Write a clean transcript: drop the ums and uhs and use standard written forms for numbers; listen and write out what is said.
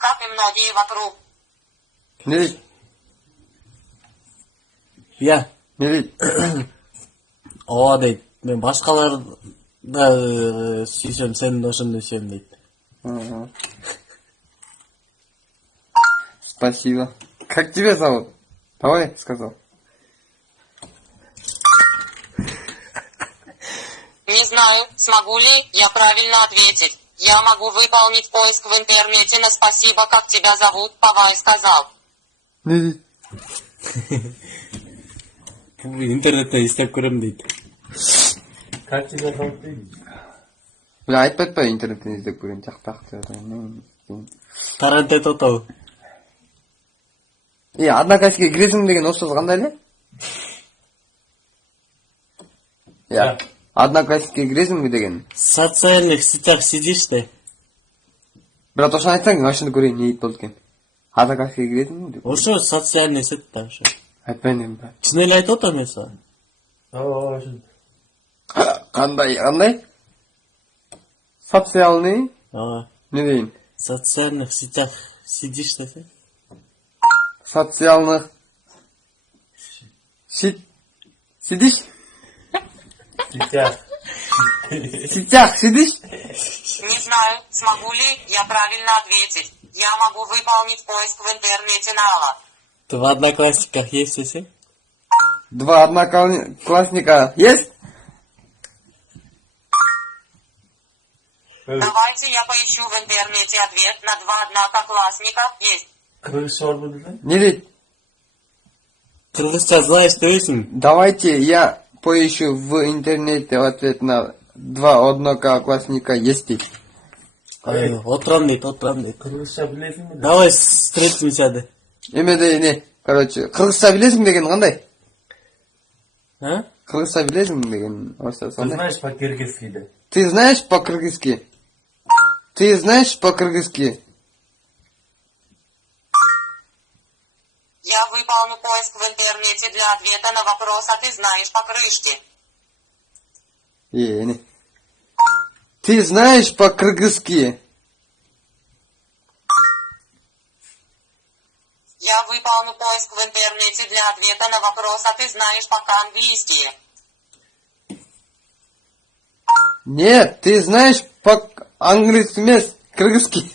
как и многие вокруг. Ne deydi? Ya. Ne deydi? Ооба дейт. Мен башкаларды сүйсөм, сени да ошондой сүйөм дейт. Ага. Спасибо. Как тебя зовут? Давай, сказал. Не знаю, смогу ли я правильно ответить. Я могу выполнить поиск в интернете на спасибо, как тебя зовут, Павай сказал. Ne deydi? Интернеттен издеп көрөм дейт. Как тебя зовут? Бля, айтпайт па интернеттен издеп көрейин, жактак деп атайын. Тарант айтып атабы? Одноклассника киресиң деген орусчасы кандай эле? Одноклассника киресиңби деген. Социальных сетях сидишь ты? Брат, ошону айтсаң, машина көрейин, не дейт болду экен. Одноклассника киресиңби деп. Ошо социальный сет да ошо. Айтпайын эми, брат. Чын эле айтып атам мен сага. Ооба, ошо. Кандай? Социальный? Ооба. Не дейин? В социальных сетях сидишь десе? Социальных... Сидишь? Сейчас. В сетях сидишь? Не знаю, смогу ли я правильно ответить. Я могу выполнить поиск в интернете на Алла. Ты в Одноклассниках есть десе? Два одноклассника есть? Давайте я поищу в интернете ответ на два одноклассника. Есть. Кыргызча бар мı dedin? Не дейт? Кыргызча знаешь, что есть? Давайте я поищу в интернете ответ на два одноклассника есть дейт. Отырам дейт, отырам дейт. Кыргызча билесиң mi? Давай встретимся де. Эмеде не? Короче, кыргызча билесиң деген кандай? А? Кыргызча билесиң деген орусчасы Ты кандай? знаешь по-киргизски да? Ты знаешь по-кыргызски? Ты знаешь по-кыргызски? Я выполню поиск в интернете для ответа на вопрос, а ты знаешь по-крышке. Не. Ты знаешь по-кыргызски? Я выполню поиск в интернете для ответа на вопрос, а ты знаешь по-английски. Нет, ты знаешь по-английски, кыргызски.